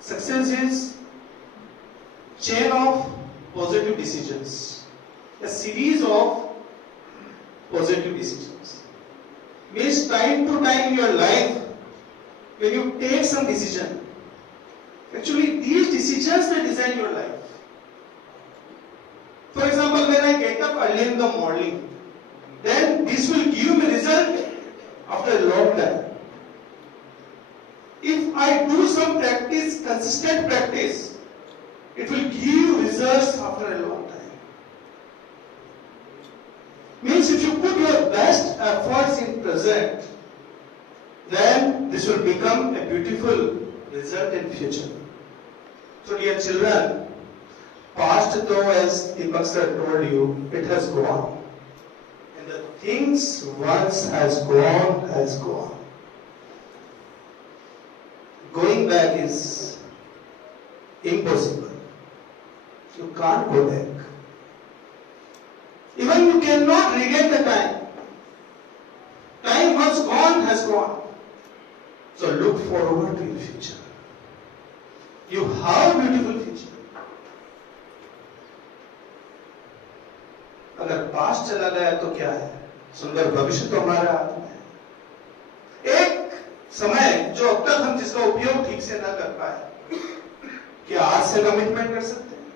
Success is chain of positive decisions, a series of positive decisions. Means time to time in your life, when you take some decision, actually these decisions will design your life. For example, when I get up early in the morning, then this will give me result after a long time. If I do some practice, consistent practice, it will give results after a long time. Means if you put your best efforts in present, then this will become a beautiful result in future. So dear children, past though, as Deepak sir told you, it has gone. And the things once has gone. Going back is impossible. You can't go back. Even you cannot regain the time. Time once gone has gone. So look forward to your future. You have a beautiful future. अगर past चला गया तो क्या है? सुंदर भविष्य तो हमारे हाथ में है। एक समय जो अब तक हम जिसका उपयोग ठीक से ना कर पाए, क्या आज से कमिटमेंट कर सकते हैं?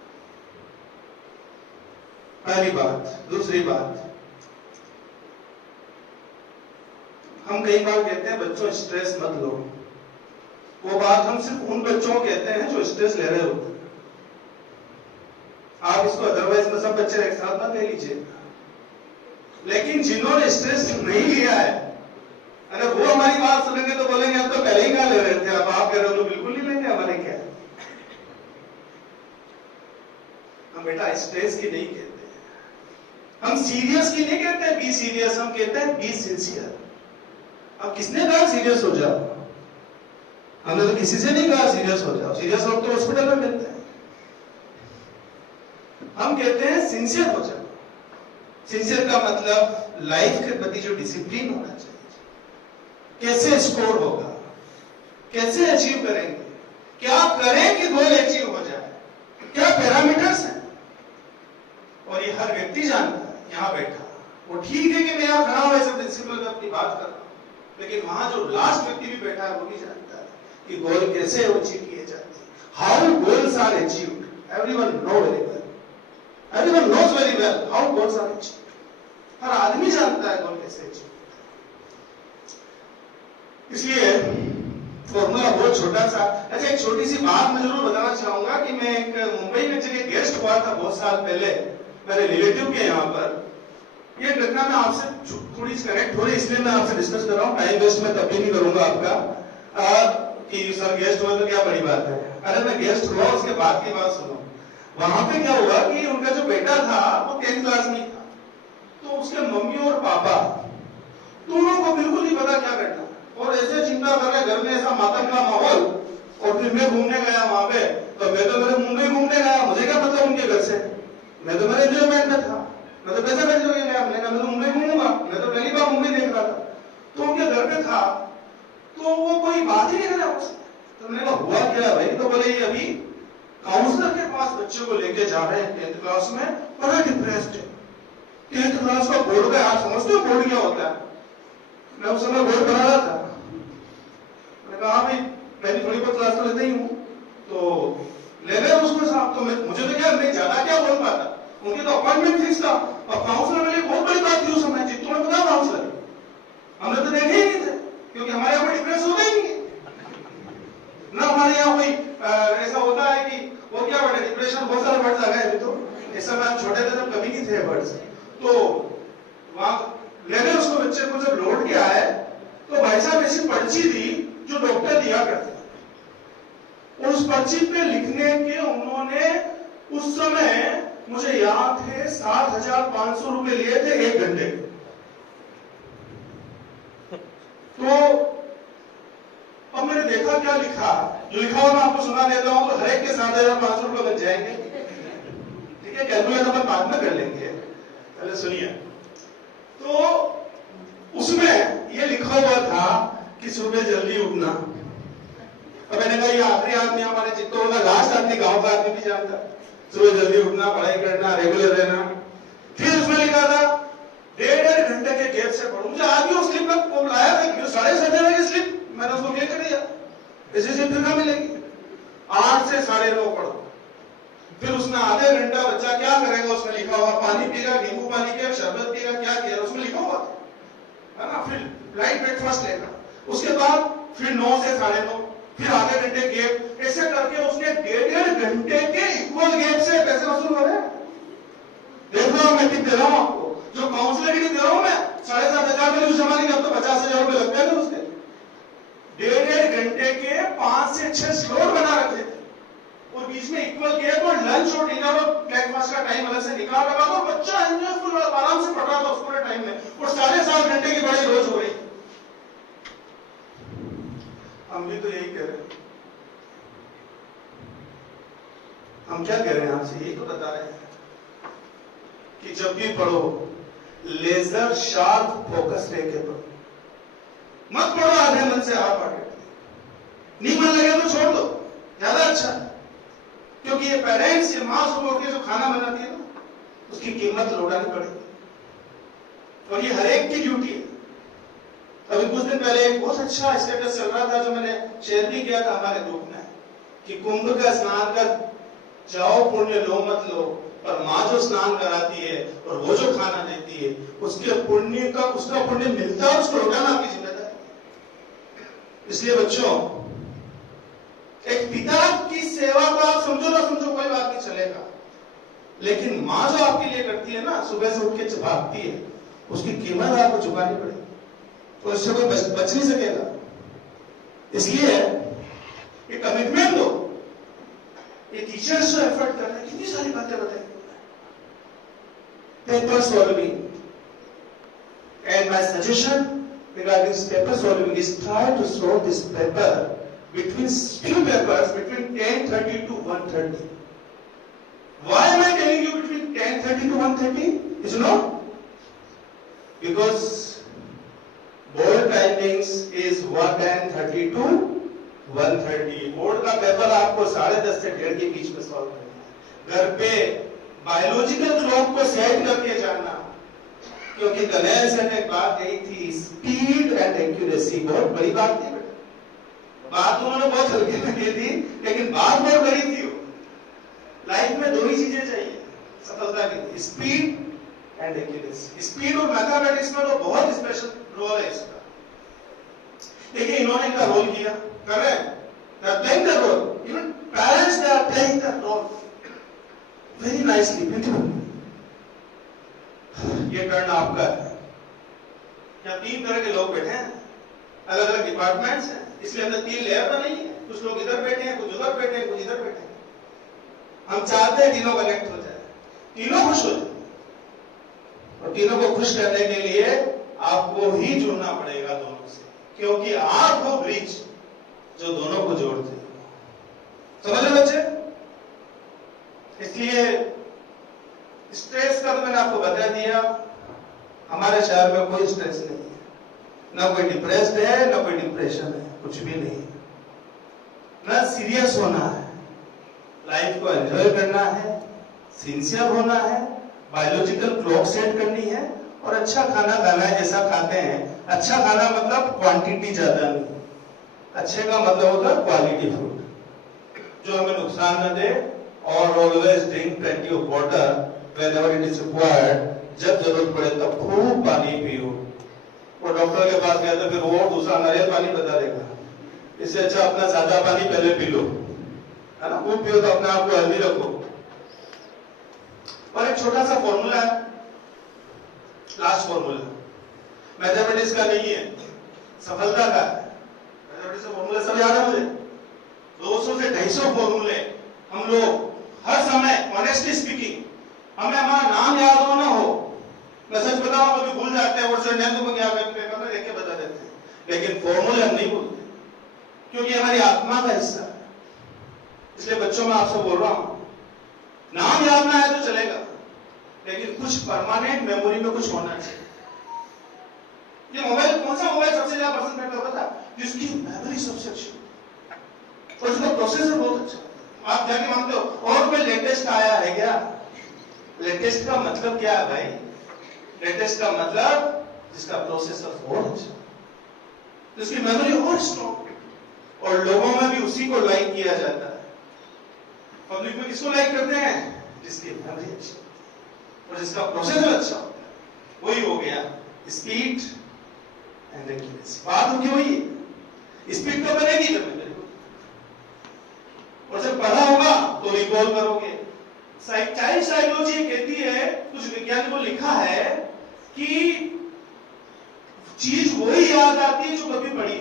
पहली बात। दूसरी बात, हम कई बार कहते हैं बच्चों स्ट्रेस मत लो। वो बात हम सिर्फ उन बच्चों को कहते हैं जो स्ट्रेस ले रहे होते हैं। आप इसको अदरवाइज में सब बच्चे एक साथ मत ले लीजिए। लेकिन जिन्होंने स्ट्रेस नहीं लिया है, अगर वो हमारी बात सुनेंगे तो बोलेंगे हम तो पहले ही कहा ले रहे थे, अब आप कह रहे हो तो बिल्कुल नहीं लेंगे, हमारे क्या है। हम बेटा स्ट्रेस की नहीं कहते, हम सीरियस की नहीं कहते बी सीरियस, हम कहते हैं बी सिंसियर। अब किसने कहा सीरियस हो जाओ? हमने तो किसी से नहीं कहा सीरियस हो जाओ। सीरियस लोग तो हॉस्पिटल में मिलते हैं। हम कहते हैं सिंसियर हो जाओ। सिंसियर का मतलब लाइफ के प्रति जो डिसिप्लिन होना चाहिए, कैसे स्कोर होगा, कैसे अचीव करेंगे, क्या करें कि गोल अचीव हो जाए, क्या पैरामीटर्स हैं। और ये हर व्यक्ति जानता है। यहां बैठा वो ठीक है कि मैं यहां खड़ा हूं ऐसे प्रिंसिपल में अपनी बात कर रहा हूं, लेकिन वहां जो लास्ट व्यक्ति भी बैठा है वो भी जानता है कि गोल कैसे अचीव किए जाते हैं। How goals are achieved, everyone know very well. Everyone knows very well how goals are achieved. हर आदमी जानता है गोल कैसे अचीव होता है। इसलिए फॉर्मूला बहुत छोटा सा। अच्छा, एक छोटी सी बात मैं जरूर बताना चाहूंगा कि मैं एक मुंबई में जगह गेस्ट हुआ था बहुत साल पहले मेरे रिलेटिव के यहाँ पर। ये घटना में आपसे थोड़ी कनेक्ट हो रही, इसलिए मैं आपसे डिस्कस कर रहा हूँ। टाइम वेस्ट मैं तभी नहीं करूंगा आपका कि सर गेस्ट हुआ तो क्या बड़ी बात है। अरे मैं गेस्ट हुआ, उसके बाद की बात सुनो। वहां पे क्या हुआ कि उनका जो बेटा था वो 10th क्लास में था, तो उसके मम्मी और पापा दोनों को बिल्कुल नहीं पता क्या करना, और ऐसे चिंता कर रहे, घर में ऐसा मातम का माहौल। और फिर मैं घूमने गया वहां पे, तो मैं तो मेरे मुंबई घूमने गया, मुझे क्या पता उनके घर से, मैं तो मेरे एंजॉयमेंट में था, मैं तो पैसे खर्च करके गया। मैंने कहा मैं तो मुंबई घूमूंगा, मैं तो पहली बार मुंबई देख रहा था। तो उनके घर पे था, तो वो कोई बात ही नहीं कर रहा उससे। तो मैंने कहा हुआ क्या भाई? तो बोले ये अभी काउंसलर के पास बच्चों को लेके जा रहे हैं 10th क्लास में, बड़ा डिप्रेस्ड है। 10th क्लास का बोर्ड का, आप समझते हो बोर्ड क्या होता है? मैं उस समय बोर्ड बना रहा था। मैंने कहा भाई मैं भी थोड़ी बहुत क्लास तो लेता ही हूँ, तो ले गए उसको साहब। तो मुझे तो क्या, मैं ज्यादा क्या बोल पाता, उनकी तो अपॉइंटमेंट फिक्स था। और काउंसलर मेरे लिए बहुत बड़ी बात थी उस समय। जी तुम्हें पता काउंसलर हमने तो देखे ही नहीं थे, क्योंकि हमारे यहाँ डिप्रेस होता ही नहीं है ना। हमारे यहाँ कोई ऐसा होता है कि वो क्या वर्ड है, डिप्रेशन, बहुत सारे वर्ड्स आ गए अभी तो। इस समय हम छोटे थे तब कभी नहीं थे वर्ड्स। तो वहां ले गए उसको, बच्चे को जब लौट के आए तो भाई साहब ऐसी पर्ची दी जो डॉक्टर दिया करते, और उस पर्ची पे लिखने के उन्होंने उस समय मुझे याद है 7,500 रुपए लिए थे 1 घंटे के। तो अब मैंने देखा क्या लिखा, जो लिखा हुआ मैं आपको सुना देता हूं। तो हर एक के 7,500 रुपए बच जाएंगे, ठीक है। कैलकुलेटर पर बाद में कर लेंगे, पहले सुनिए। तो उसमें ये लिखा हुआ था कि सुबह जल्दी उठना। अब मैंने कहा ये आखिरी के आदमी हमारे चित्तौड़ का लास्ट आदमी गांव का आदमी भी जानता है। सुबह जल्दी उठना, पढ़ाई करना, रेगुलर रहना। फिर उसमें लिखा था 1.5 घंटे के गैप से पढ़ो। मुझे आज भी उस स्लिप में वो लाया था, 7:30 की स्लिप, मैंने उसको क्लिक कर दिया। ऐसी स्लिप फिर कहाँ मिलेगी? 8 से 9:30 पढ़ो। फिर उसमें आधे घंटा बच्चा क्या करेगा, उसमें लिखा हुआ पानी पिएगा, नींबू पानी पिएगा, शरबत पिएगा, क्या किया उसमें लिखा हुआ है ना। फिर लाइट ब्रेकफास्ट लेगा, उसके बाद फिर 9 से 9:30, फिर आधे घंटे गैप। ऐसे करके उसने 1.5 घंटे के इक्वल गैप से पैसे वसूल हो रहे हैं। देख लो, मैं टिप दे रहा हूं आपको, जो काउंसलर की टिप दे रहा हूं मैं, 7,500 में उस जमाने में, अब तो 50,000 रुपए लगते हैं उसके। 1.5 घंटे के 5 से 6 स्लॉट बना रखे थे, और बीच में इक्वल गैप और लंच और डिनर और ब्रेकफास्ट का टाइम अलग से निकाल रखा था। बच्चा एंजॉयफुल आराम से पढ़ रहा था उस पूरे टाइम में, और 7.5 घंटे की पढ़ाई रोज हो रही। हम भी तो यही कह रहे हैं। हम क्या कह रहे हैं आपसे, यही तो बता रहे हैं कि जब भी पढ़ो लेजर शार्प फोकस लेके पढ़ो। मत पढ़ो आधे मन से आप पढ़े, नहीं मन लगे तो छोड़ दो, ज्यादा अच्छा है। क्योंकि ये पेरेंट्स, ये मां सुबह उठ के जो खाना बनाती है ना, उसकी कीमत लौटानी पड़ेगी, और ये हर एक की ड्यूटी है। अभी कुछ दिन पहले एक बहुत अच्छा स्टेटस चल रहा था, जो मैंने शेयर भी किया था हमारे ग्रुप में, कि कुंभ का स्नान कर जाओ, पुण्य लो मत लो, पर माँ जो स्नान कराती है और वो जो खाना देती है, उसके पुण्य का, उसका पुण्य मिलता है, उसको लौटाना आपकी जिम्मेदारी। इसलिए बच्चों, एक पिता की सेवा को आप समझो ना समझो कोई बात नहीं चलेगा, लेकिन माँ जो आपके लिए करती है ना, सुबह से उठ के भागती है, उसकी कीमत आपको चुकानी पड़ेगी, तो इससे कोई बच नहीं सकेगा। इसलिए ये कमिटमेंट दो। ये टीचर्स जो एफर्ट कर रहे हैं, कितनी सारी बातें बताई। Paper solving, and my suggestion regarding this paper solving is try to solve this paper between few papers between 10:30 to 1:30. Why am I telling you between 10:30 to 1:30? You know, because board timings is 10:30 to 1:30। Board का paper आपको 10:30 से 1:30 के बीच में solve करना है। घर पे biological clock को सेट करके जाना, क्योंकि गणेश ने एक बात कही थी, स्पीड एंड एक्यूरेसी। बहुत बड़ी बात थी बेटा, बात उन्होंने बहुत हल्के में की थी, लेकिन बात बहुत बड़ी थी। लाइफ में दो ही चीजें चाहिए सफलता के लिए, स्पीड एंड एक्यूरेसी। स्पीड और मैथमेटिक्स में तो बहुत स्पेशल रोल है इसका। देखिए, इन्होंने इनका रोल किया, कर रहे हैं, they are playing the role. Even parents, they are playing the role very nicely, beautifully. ये टर्न आपका है। यहाँ 3 तरह के लोग बैठे हैं, अलग अलग डिपार्टमेंट्स हैं, इसलिए हमने 3 लेयर तो नहीं है। कुछ लोग इधर बैठे हैं, कुछ उधर बैठे हैं, कुछ इधर बैठे हैं। हम चाहते हैं तीनों कनेक्ट हो जाए, तीनों खुश हो जाए, और तीनों को खुश करने के लिए आपको ही जुड़ना पड़ेगा दोनों से, क्योंकि आप वो ब्रिज जो दोनों को जोड़ते हैं। समझ रहे बच्चे? इसलिए स्ट्रेस का तो मैंने आपको बता दिया, हमारे शहर में कोई स्ट्रेस नहीं है, ना कोई डिप्रेस्ड है, ना कोई डिप्रेशन है, कुछ भी नहीं। ना सीरियस होना है, लाइफ को एंजॉय करना है, सिंसियर होना है, बायोलॉजिकल क्लॉक सेट करनी है, और अच्छा खाना खाना है जैसा खाते हैं। अच्छा खाना मतलब क्वांटिटी ज्यादा नहीं, अच्छे का मतलब होता है क्वालिटी फूड जो हमें नुकसान न दे। और always drink plenty of water whenever it is required, जब जरूरत पड़े तब खूब पानी पियो। और डॉक्टर के पास गया तो फिर वो दूसरा नारियल पानी बता देगा, इससे अच्छा अपना सादा पानी पहले पी लो, है ना। खूब पियो तो अपने आप को हेल्दी रखो। और एक छोटा सा फॉर्मूला है, लास्ट फॉर्मूला, मैथमेटिक्स का नहीं है, सफलता का है। मैथमेटिक्स का फॉर्मूला सब याद है मुझे, 200 से 250 फॉर्मूले हम लोग हर समय, ऑनेस्टली स्पीकिंग, हमें हमारा नाम याद हो ना हो, मैं सच बताऊं कभी भूल जाते हैं, व्हाट्स योर नेम तो क्या पेपर में लिख के बता देते हैं, लेकिन फॉर्मूले हम नहीं भूलते, क्योंकि हमारी आत्मा का हिस्सा है। इसलिए बच्चों में आपसे बोल रहा हूं, नाम याद ना है तो चलेगा, लेकिन कुछ परमानेंट मेमोरी में कुछ होना चाहिए। ये मोबाइल, कौन सा मोबाइल सबसे ज्यादा पसंद करता है पता? जिसकी मेमोरी सबसे अच्छी, और उसका प्रोसेसर बहुत अच्छा होता है। आप जाके मांगते हो और कोई लेटेस्ट आया है क्या? लेटेस्ट का मतलब क्या है भाई? लेटेस्ट का मतलब जिसका प्रोसेसर और अच्छा, जिसकी मेमोरी और स्ट्रॉन्ग, और लोगों में भी उसी को लाइक किया जाता है। पब्लिक में किसको लाइक करते हैं? जिसकी मेमोरी अच्छी होती है और जिसका प्रोसेसर अच्छा होता है। वही हो गया स्पीड एंड एक्यूरेसी। बात होगी वही, स्पीड तो बनेगी जब मैं करूंगा, और जब पढ़ा होगा तो रिकॉल करोगे। चाइल्ड साइकोलॉजी कहती है, कुछ वैज्ञानिकों को लिखा है कि चीज वही याद आती है जो कभी पढ़ी,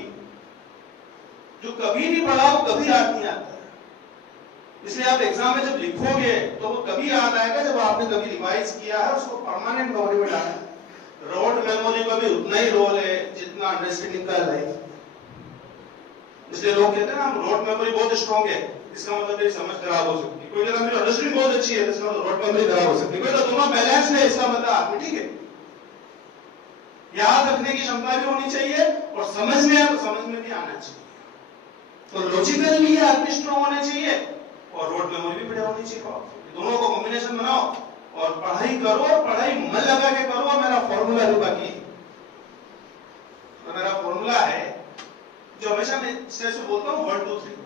जो कभी नहीं पढ़ा वो कभी याद नहीं आता है। इसलिए आप एग्जाम में जब लिखोगे तो वो कभी याद आएगा जब आपने कभी रिवाइज किया है, उसको परमानेंट मेमोरी में डाला है। रोड मेमोरी का भी उतना ही रोल है जितना अंडरस्टैंडिंग का लाइफ। इसलिए लोग कहते हैं ना हम रोड मेमोरी बहुत स्ट्रॉन्ग है, इसका मतलब मेरी समझ खराब हो सकती है। कोई कहता है मेरी अंडरस्टैंडिंग बहुत अच्छी है, इसका मतलब रोड मेमोरी खराब हो सकती है। कोई कहता दोनों बैलेंस है, इसका मतलब आदमी ठीक है। याद रखने की क्षमता भी होनी चाहिए और समझने है तो समझ में भी आना चाहिए। तो लॉजिकली आदमी स्ट्रॉन्ग होना चाहिए और रोड मेमोरी भी बढ़िया होनी चाहिए। दोनों को कॉम्बिनेशन बनाओ और पढ़ाई करो, और पढ़ाई मन लगा के करो। मेरा फॉर्मूला भी बाकी, मेरा फॉर्मूला है जो हमेशा मैं स्टेज पे बोलता हूं, 1 2 3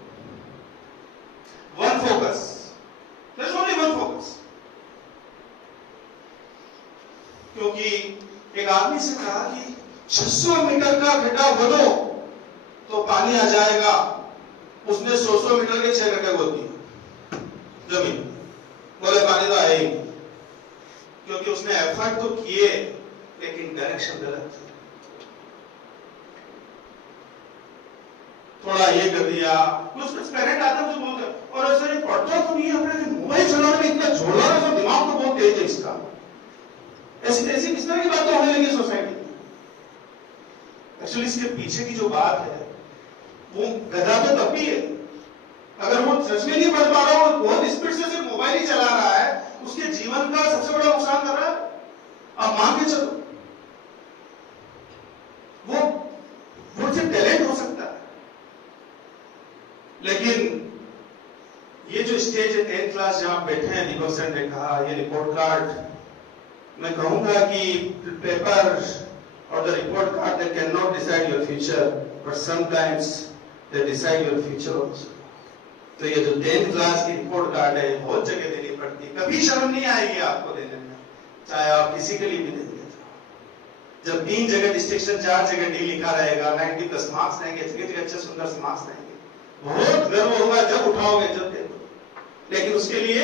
1 focus, there is only 1 focus. क्योंकि एक आदमी से कहा कि 600 मीटर का गड्ढा खोदो तो पानी आ जाएगा। उसने 100 मीटर के 6 गड्ढे खोद दिए जमीन, बोले पानी तो आएगी, क्योंकि उसने एफर्ट तो किए लेकिन डायरेक्शन गलत थी। थोड़ा ये कर दिया। कुछ पेरेंट आते हैं जो बोलते हैं और ऐसे नहीं पढ़ता तो नहीं, अपने मोबाइल चलाने में इतना झोला है, दिमाग तो बहुत तेज है इसका। ऐसी ऐसी किस तरह की बातें होने लगी सोसाइटी में। एक्चुअली इसके पीछे की जो बात है वो गधा तो तब भी है, अगर वो सच में नहीं पढ़ पा रहा हो, बहुत स्पीड से सिर्फ मोबाइल ही चला रहा है, उसके जीवन का सबसे बड़ा नुकसान कर रहा है। आप मान के चलो वो सिर्फ टैलेंट हो सकता है, लेकिन ये जो स्टेज है 10th क्लास जहां बैठे हैं, दीपक सर ने कहा ये रिपोर्ट कार्ड, मैं कहूंगा कि पेपर और the report card they can not decide your future but sometimes they decide your future also. तो ये जो 10th क्लास की रिपोर्ट कार्ड है बहुत जगह देनी पड़ती है, कभी शर्म नहीं आएगी आपको देने में, चाहे आप किसी के लिए भी देंगे। जब 3 जगह डिस्टिंक्शन 4 जगह डी लिखा रहेगा, 90+ मार्क्स रहेंगे, जगह अच्छे सुंदर से मार्क्स रहेंगे, बहुत गर्व होगा जब उठाओगे जब देखो। लेकिन उसके लिए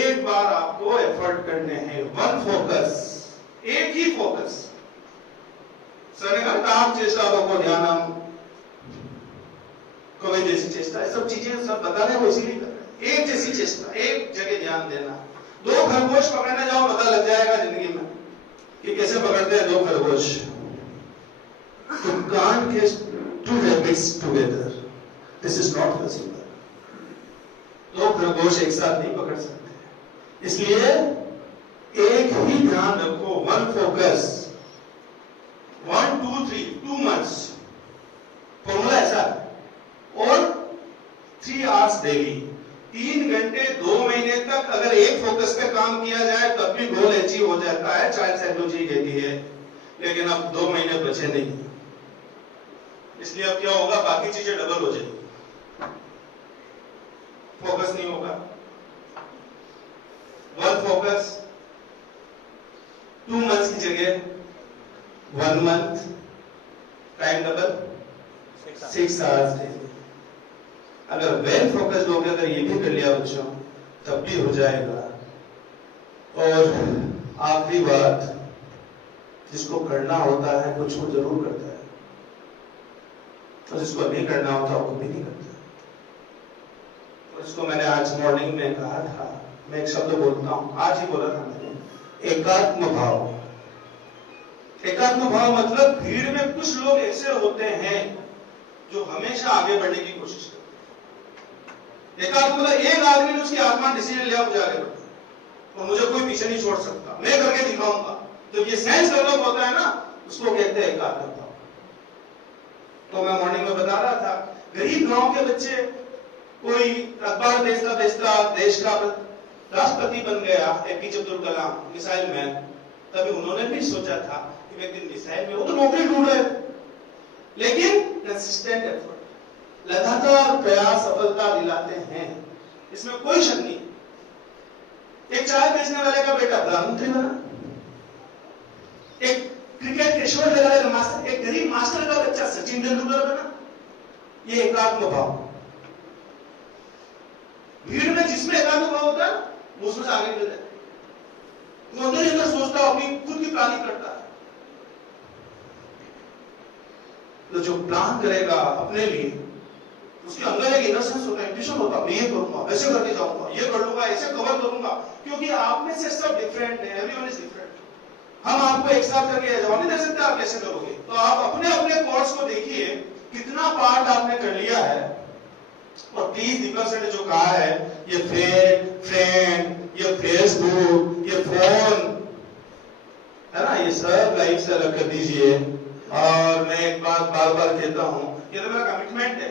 एक बार आपको एफर्ट करने हैं, 1 फोकस, एक ही फोकस। सर ने कहा ताप चेष्टा को ध्यानम कवि जैसी चेष्टा, सब चीजें सब बताने को इसीलिए कर रहे हैं। एक जैसी चेष्टा, एक जगह ध्यान देना। 2 खरगोश पकड़ने जाओ, पता लग जाएगा जिंदगी में कि कैसे पकड़ते हैं 2 खरगोश। You can't get 2 rabbits together. This is not possible. 2 खरगोश एक साथ नहीं पकड़ सकते, इसलिए एक ही ध्यान रखो, 1 फोकस, 1 2 3 2 months फॉर्मूला ऐसा है। और 3 hours डेली, 3 घंटे 2 महीने तक अगर एक फोकस पे काम किया जाए तब भी गोल अचीव हो जाता है, चाइल्ड साइकोलॉजी कहती है। लेकिन अब 2 महीने बचे नहीं, इसलिए अब क्या होगा, बाकी चीजें डबल हो जाएगी, फोकस नहीं होगा। 1 फोकस 2 months की जगह 1 month, time double, 6 hours daily. अगर वेल फोकस्ड हो गया, अगर ये भी कर लिया बच्चों, तब भी हो जाएगा। और आखिरी बात, जिसको करना होता है कुछ वो जरूर करता है, और जिसको नहीं करना होता वो कभी नहीं करता। और इसको मैंने आज मॉर्निंग में कहा था, मैं एक शब्द बोलता हूं, आज ही बोला था मैंने, एकात्म भाव। एकात्म भाव मतलब भीड़ में कुछ लोग ऐसे होते हैं जो हमेशा आगे बढ़ने की कोशिश करते हैं। एकात्म मतलब एक आदमी ने उसकी आत्मा डिसीजन लिया मुझे आगे बढ़ना और मुझे कोई पीछे नहीं छोड़ सकता, मैं करके दिखाऊंगा। जब ये सेंस डेवलप होता है ना, उसको कहते हैं एकात्म भाव। तो मैं मॉर्निंग में बता रहा था, गरीब गांव के बच्चे कोई अखबार बेचता बेचता देश का राष्ट्रपति बन गया APJ Abdul Kalam, missile man. तभी उन्होंने भी सोचा था कि एक दिन मिसाइल में, वो तो नौकरी ढूंढ रहे थे, लेकिन कंसिस्टेंट एफर्ट, लगातार प्रयास सफलता दिलाते हैं, इसमें कोई शक नहीं। एक चाय बेचने वाले का बेटा प्रधानमंत्री बना, एक क्रिकेट के शोर लगाने का मास्टर, एक गरीब मास्टर का बच्चा सचिन तेंदुलकर बना। ये एकात्म भाव, भीड़ में जिसमें एकात्म भाव होता है वो उसमें से आगे निकल जाता है, वो अंदर ही अंदर सोचता है, अपनी खुद की प्लानिंग करता है। तो जो प्लान करेगा अपने लिए, उसके अंदर एक इनोसेंस होता है, इंट्यूशन होता है, मैं ये करूंगा, ऐसे करके जाऊंगा, ये कर लूंगा, ऐसे कवर करूंगा, क्योंकि आप में से सब डिफरेंट है, एवरीवन इज डिफरेंट। हम आपको एक साथ करके जवाब नहीं दे सकते, आप कैसे करोगे? तो आप अपने अपने कोर्स को देखिए, कितना पार्ट आपने कर लिया है। और प्लीज दीपक सर ने जो कहा है, ये फ्रेंड, ये फेसबुक, ये फोन है ना, ये सब लाइफ से अलग कर दीजिए। और मैं एक बात बार बार कहता हूं, ये तो मेरा कमिटमेंट है,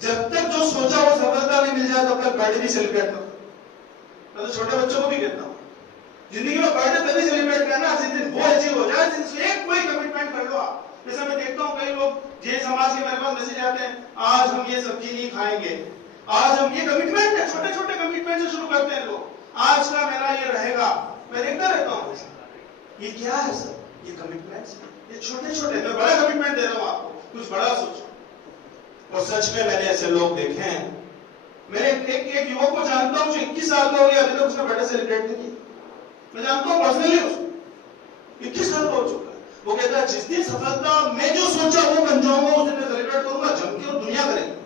जब तक जो सोचा वो सफलता नहीं मिल जाए तब तक बर्थडे भी सेलिब्रेट करो। मैं तो छोटे बच्चों को भी कहता हूं, जिंदगी में बर्थडे तभी सेलिब्रेट करना जिस दिन वो अचीव हो जाए, जिनसे एक कोई कमिटमेंट कर लो आप। जैसे मैं देखता हूं कई लोग जय समाज के मेरे पास मैसेज आते हैं, आज हम ये सब्जी नहीं खाएंगे, आज हम, ये कमिटमेंट है, छोटे छोटे कमिटमेंट से शुरू करते हैं लोग, आज का मेरा ये रहेगा। मैं देखता रहता हूं ये क्या है सर, ये कमिटमेंट्स, ये छोटे छोटे, मैं बड़ा कमिटमेंट दे रहा हूं आपको, कुछ बड़ा सोचो। और सच में मैंने ऐसे लोग देखे हैं। मैं एक युवक को जानता हूं जो 21 साल का हो गया, अभी तक उसने बर्थडे सेलिब्रेट नहीं किया। मैं जानता हूं पर्सनली उसको, 21 साल का हो चुका है। वो कहता है जिस दिन सफलता मैं जो सोचा वो बन जाऊंगा, उस दिन मैं सेलिब्रेट करूंगा, जम के और दुनिया करेगी।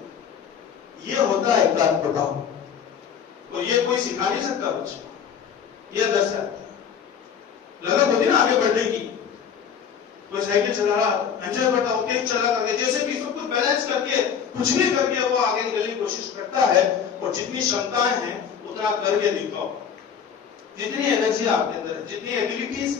ये होता है एकात्म भाव, तो ये कोई सिखा नहीं सकता बच्चे को, ये अंदर से आता है। लगन होती ना आगे बढ़ने की, कोई साइकिल चला रहा, एंजॉय करता हो, तेज चला करके, जैसे भी सब कुछ बैलेंस करके, कुछ भी करके वो आगे निकलने की कोशिश करता है। और जितनी क्षमताएं हैं उतना करके दिखाओ, जितनी एनर्जी आपके अंदर है, जितनी एबिलिटीज।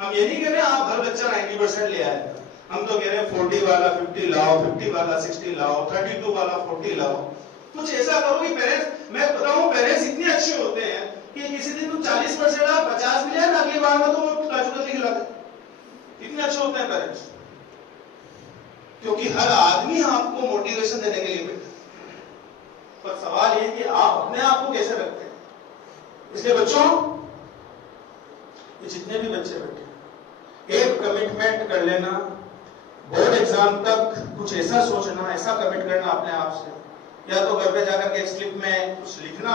हम ये नहीं कह रहे आप हर बच्चा 90% ले आए, हम तो कह रहे हैं 40 वाला 50 लाओ, 50 वाला 60 लाओ, 32 वाला 40 लाओ। कुछ ऐसा करो कि पेरेंट्स, मैं बताऊं पेरेंट्स इतने अच्छे होते हैं कि किसी दिन तुम 40% ला, 50 भी जाए ना, अगली बार में तो वो काजू कतली खिलाते, इतने अच्छे होते हैं पेरेंट्स। क्योंकि हर आदमी आपको मोटिवेशन देने के लिए बैठा, पर सवाल ये कि आप अपने आप को कैसे रखते हैं। इसलिए बच्चों, ये जितने भी बच्चे बैठे, एक कमिटमेंट कर लेना, बोर्ड एग्जाम तक कुछ ऐसा सोचना, ऐसा कमिट करना अपने आप से। या तो घर पे जाकर के एक स्लिप में कुछ लिखना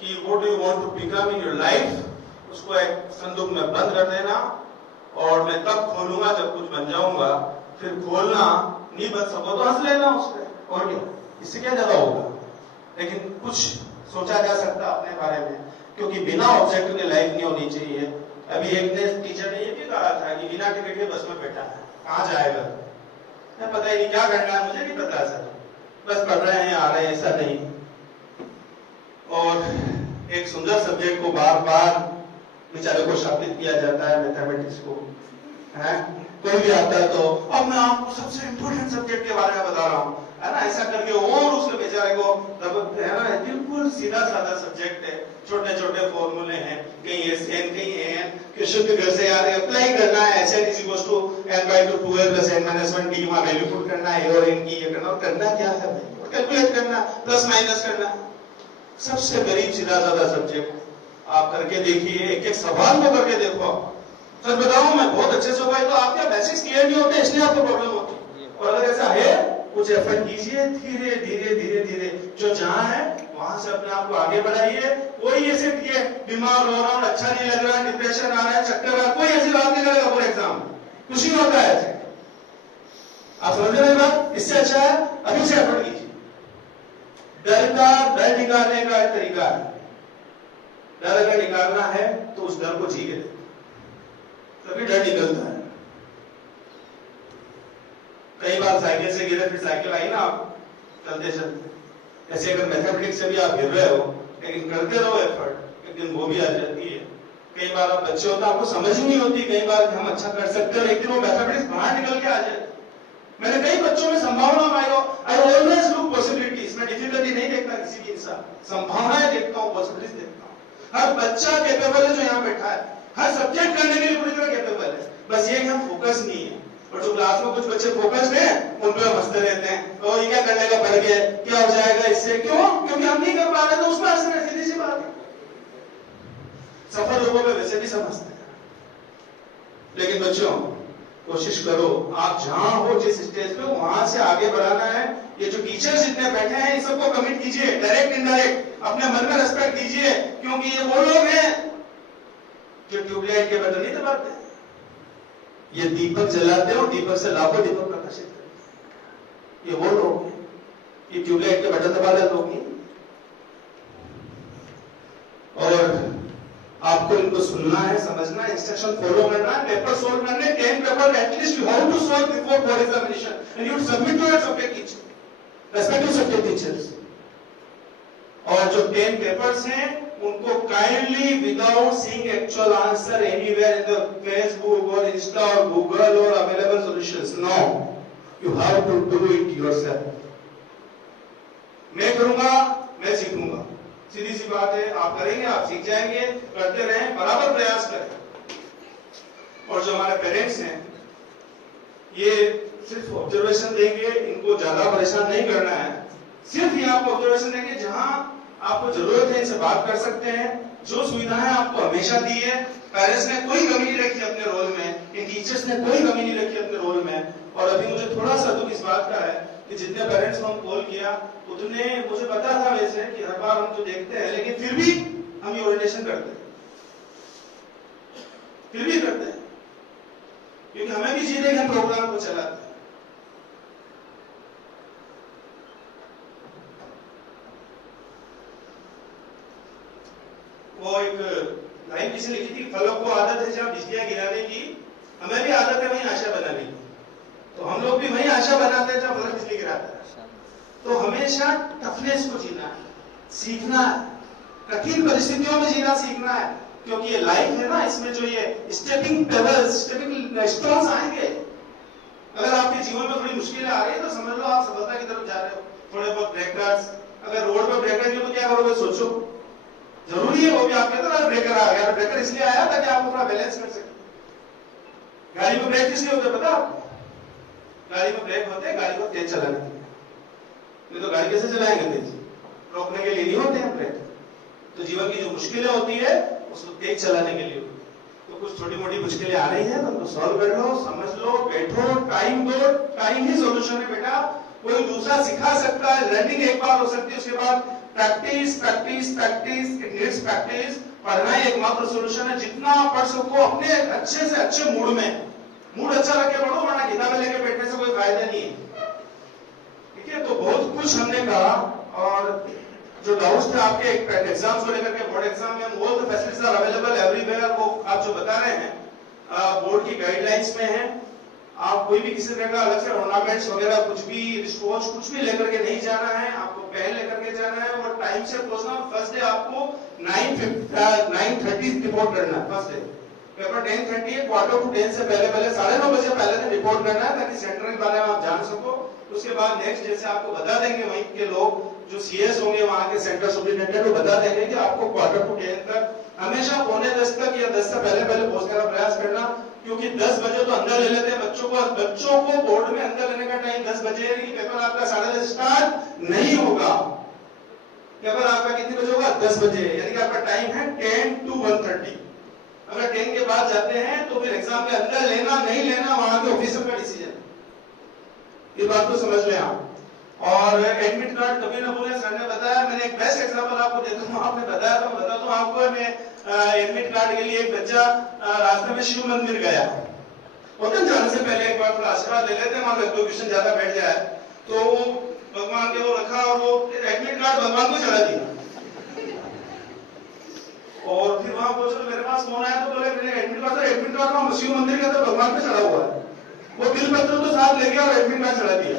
कि what do you want to become in your life, उसको एक संदूक में बंद कर देना, और मैं तब खोलूंगा जब कुछ बन जाऊंगा। फिर खोलना, नहीं बन सको तो हंस लेना उस पर, और क्या, इससे क्या ज्यादा होगा। लेकिन कुछ सोचा जा सकता अपने बारे में, क्योंकि बिना ऑब्जेक्टिव की लाइफ नहीं होनी चाहिए। अभी एक ने टीचर ने ये भी कहा था कि बिना टिकट के बस में बैठा है, कहाँ जाएगा, मैं पता ही नहीं क्या करना है, मुझे नहीं पता सर, बस पढ़ रहे हैं आ रहे हैं, ऐसा नहीं। और एक सुंदर सब्जेक्ट को बार बार बेचारे को शापित किया जाता है, मैथमेटिक्स को, है कोई भी आता है तो अब मैं आपको सबसे इंपॉर्टेंट सब्जेक्ट के बारे में बता रहा हूँ, है ना, ऐसा करके, और उसके बेचारे को है ना, बिल्कुल सीधा साधा सब्जेक्ट है, छोटे छोटे फॉर्मूले हैं, कहीं एन कहीं एन, क्वेश्चन के घर से यार अप्लाई करना है, Sn = n/2 2a + n - 1 d, वहां वैल्यू पुट करना है और n की, ये करना, और करना क्या है भाई, कैलकुलेट करना, प्लस माइनस करना। सबसे गरीब सीधा साधा सब्जेक्ट आप करके देखिए, एक एक सवाल को करके देखो। सर बताऊं मैं बहुत अच्छे से हुआ है, तो आपके बेसिक्स क्लियर नहीं होते, इसलिए आपको प्रॉब्लम होती है। और अगर ऐसा है, कुछ एफर्ट कीजिए, धीरे धीरे धीरे धीरे जो जहां है वहां से अपने आप को आगे बढ़ाइए। कोई ऐसे बीमार हो रहा हूं, अच्छा नहीं लग रहा, डिप्रेशन आ रहा है, चक्कर आ रहा है, कोई ऐसी बात नहीं करेगा पूरे एग्जाम, कुछ नहीं होता है। आप समझ रहे हैं बात, इससे अच्छा है अभी से एफर्ट कीजिए। डर निकालने का एक तरीका है, डर अगर निकालना है तो उस डर को जी के तभी डर निकलता है। कई बार साइकिल से गिरे, फिर साइकिल आई ना, आप चलते चलते, ऐसे अगर मैथमेटिक्स से भी आप गिर रहे हो, लेकिन करते रहो एफर्ट, एक दिन वो भी आ जाती है। कई बार आप बच्चे होते हैं, आपको समझ ही नहीं होती कई बार हम अच्छा कर सकते हैं, एक दिन वो मैथमेटिक्स बाहर निकल के आ जाए। मैंने कई बच्चों में संभावना आई ऑलवेज लुक पॉसिबिलिटीज, मैं डिफिकल्टी नहीं देखता। संभावनाएं देखता हूँ, पॉसिबिलिटीज देखता हूँ। हर बच्चा कैपेबल है जो यहाँ बैठा है, हर सब्जेक्ट करने के लिए पूरी तरह कैपेबल है, बस ये कि हम फोकस नहीं है। और जो क्लास में कुछ बच्चे फोकस्ड हैं उन पे हम हंसते रहते हैं, तो ये क्या करने का पड़ गया, क्या हो जाएगा इससे, क्यों? क्योंकि हम नहीं कर पा रहे, तो उसमें हंस रहे, सीधी सी बात है। सफल लोगों पे वैसे भी सब हंसते हैं, लेकिन बच्चों कोशिश करो, आप जहां हो जिस स्टेज पे वहां से आगे बढ़ाना है। ये जो टीचर्स जितने बैठे हैं, इन सबको कमिट कीजिए, डायरेक्ट इनडायरेक्ट, अपने मन में रेस्पेक्ट दीजिए, क्योंकि ये वो लोग हैं जो ट्यूबलाइट के बटन नहीं दबाते, ये दीपक जलाते हो, दीपक से लाखों दीपक प्रकाशित करते हैं। ये वो लोग हैं, ये ट्यूबलाइट के बटन दबा रहे लोग नहीं। और आपको इनको सुनना है, समझना है, इंस्ट्रक्शन फॉलो करना है, पेपर सोल्व करने, 10 paper at least you have to solve before board examination and you submit to your subject teacher, respective subject teachers. और जो 10 पेपर्स हैं उनको kindly without seeing actual answer anywhere in the Facebook और insta और Google और available solutions, no, you have to do it yourself. मैं करूंगा, मैं सीखूंगा, सीधी सी बात है। आप करेंगे, आप सीख जाएंगे, करते रहें, बराबर प्रयास करें। और जो हमारे पेरेंट्स हैं, ये सिर्फ ऑब्जर्वेशन देंगे, इनको ज्यादा परेशान नहीं करना है, सिर्फ ये आपको ऑब्जर्वेशन देंगे, जहां आपको जरूरत है इनसे बात कर सकते हैं। जो सुविधाएं आपको हमेशा दी है, पेरेंट्स ने कोई कमी नहीं रखी अपने रोल में, इन टीचर्स ने कोई कमी नहीं रखी अपने रोल में। और अभी मुझे थोड़ा सा दुख इस बात का है कि जितने पेरेंट्स को हम कॉल किया, उतने मुझे पता था वैसे कि हर बार हम तो देखते हैं, लेकिन फिर भी हम ये ओरिएंटेशन करते हैं, फिर भी करते हैं, क्योंकि हमें भी चाहिए कि हम प्रोग्राम को चलाते हैं। वो एक लाइन किसी लिखी थी, फलों को आदत है जहां बिजलियां गिराने की, हमें भी आदत है वहीं आशा बनाने की। तो हम लोग भी वहीं आशा बनाते हैं जहां फल बिजली गिराता है। तो हमेशा टफनेस को जीना है, सीखना है, कठिन परिस्थितियों में जीना सीखना है, क्योंकि ये लाइफ है ना, इसमें जो ये स्टेपिंग पेबल्स, स्टेपिंग स्टोन्स आएंगे। अगर आपके जीवन में थोड़ी मुश्किलें आ रही है तो समझ लो आप सफलता की तरफ जा रहे हो। थोड़े बहुत ब्रेकर्स, अगर रोड पर ब्रेकर नहीं हो तो क्या करोगे, सोचो। जरूरी है वो भी, आप कहते हो ब्रेकर आ गया, ब्रेकर इसलिए आया ताकि आपको थोड़ा बैलेंस कर सके। गाड़ी में ब्रेक किसलिए होते पता आपको? गाड़ी में ब्रेक होते हैं गाड़ी को तेज चलाने के लिए, नहीं तो गाड़ी कैसे चलाएंगे तेज, रोकने के लिए नहीं होते हैं ब्रेक। तो जीवन की जो मुश्किलें होती है उसको तेज चलाने के लिए। तो कुछ छोटी मोटी मुश्किलें आ रही है तो उनको सॉल्व कर लो, समझ लो, बैठो, टाइम दो, टाइम ही सॉल्यूशन है बेटा। कोई दूसरा सिखा सकता है, लर्निंग एक बार हो सकती है, उसके बाद practice practice practice, it needs practice. पढ़ना ही एकमात्र सॉल्यूशन है। जितना पढ़ सको अपने अच्छे से अच्छे मूड में, मूड अच्छा रख के पढ़ो, वरना किताबें लेके बैठने से कोई फायदा नहीं है। ठीक है, तो बहुत कुछ हमने कहा। और जो डाउट्स थे आपके एग्जाम्स को लेकर के, बोर्ड एग्जाम में all the facilities are available everywhere, वो आप जो बता रहे हैं बोर्ड की गाइडलाइंस में है। आप कोई भी किसी तरह का अलग से ऑर्नामेंट्स वगैरह कुछ भी, रिस्टोच कुछ भी लेकर के नहीं जाना है, आपको पेन लेकर के जाना है और टाइम से पहुंचना। फर्स्ट डे आपको 9:30 रिपोर्ट करना है। फर्स्ट डे पेपर 10:30 है, 9:45 से पहले 9:30 बजे पहले दिन रिपोर्ट करना है, ताकि सेंटर के बारे में आप जान सको। उसके बाद नेक्स्ट डे से आपको बता देंगे, वहीं के लोग जो सीएस होंगे, वहां के सेंटर सुपरिटेंडेंट, वो बता देंगे कि आपको 9:45 तक हमेशा 9:45 तक या 10 से पहले पहुंचने का प्रयास करना। क्योंकि 10 बजे तो अंदर ले लेते हैं बच्चों को बोर्ड में अंदर लेने का टाइम 10 बजे है, लेकिन पेपर आपका 10:30 स्टार्ट नहीं होगा। पेपर आपका कितने बजे होगा? 10 बजे, यानी कि आपका टाइम है 10 to 1:30। अगर 10 के बाद जाते हैं तो फिर एग्जाम के अंदर लेना नहीं लेना वहां के ऑफिसर का डिसीजन। ये बात तो समझ लें आप। और एडमिट कार्ड कभी ना भूलें, सर ने बताया, मैंने एक बेस्ट एग्जांपल आपको देता हूं, आपने बताया तो मैं बता दूं आपको। मैं एडमिट कार्ड के लिए एक बच्चा रास्ते में शिव मंदिर गया, होटल जाने से पहले एक बार थोड़ा आशीर्वाद ले लेते हैं, वहां 2 क्वेश्चन ज्यादा बैठ जाए तो भगवान के वो रखा और वो एडमिट कार्ड भगवान को चढ़ा दिया। और फिर वहां पहुंचे तो मेरे पास फोन आया, तो बोले एडमिट कार्ड तो शिव मंदिर के अंदर भगवान पे चढ़ा हुआ है, वो बिल पत्र तो साथ ले गया और एडमिट कार्ड चढ़ा दिया।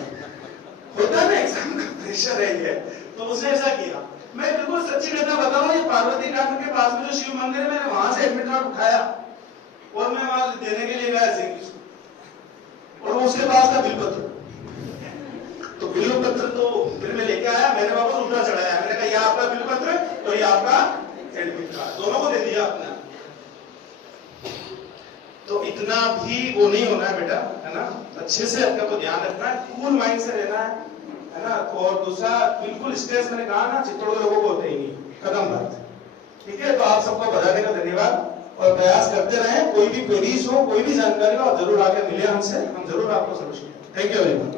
होता है ना, एग्जाम का प्रेशर है ये, तो उसने ऐसा किया। मैं बिल्कुल सच्ची घटना बताऊं, ये पार्वती घाट के पास में जो शिव मंदिर है, मैंने वहां से एडमिट कार्ड उठाया और मैं वहां देने के लिए गया सिंह, और उसके पास था बिल पत्र। तो बिल पत्र तो फिर मैं लेके आया, मैंने वापस उल्टा चढ़ाया, मैंने कहा ये आपका और ये आपका एडमिट कार्ड, दोनों को दे दिया आपने। तो इतना भी वो नहीं होना है बेटा, है ना, अच्छे से अपने को ध्यान रखना है, कूल माइंड से रहना है ना। और दूसरा बिल्कुल स्ट्रेस, मैंने कहा ना चित्तौड़ लोगों को होते ही नहीं, खत्म बात। ठीक है, तो आप सबको बताने का धन्यवाद और प्रयास करते रहें। कोई भी क्वेरीज हो, कोई भी जानकारी हो, आप जरूर आके मिले हमसे, हम जरूर आपको solution. Thank you very much.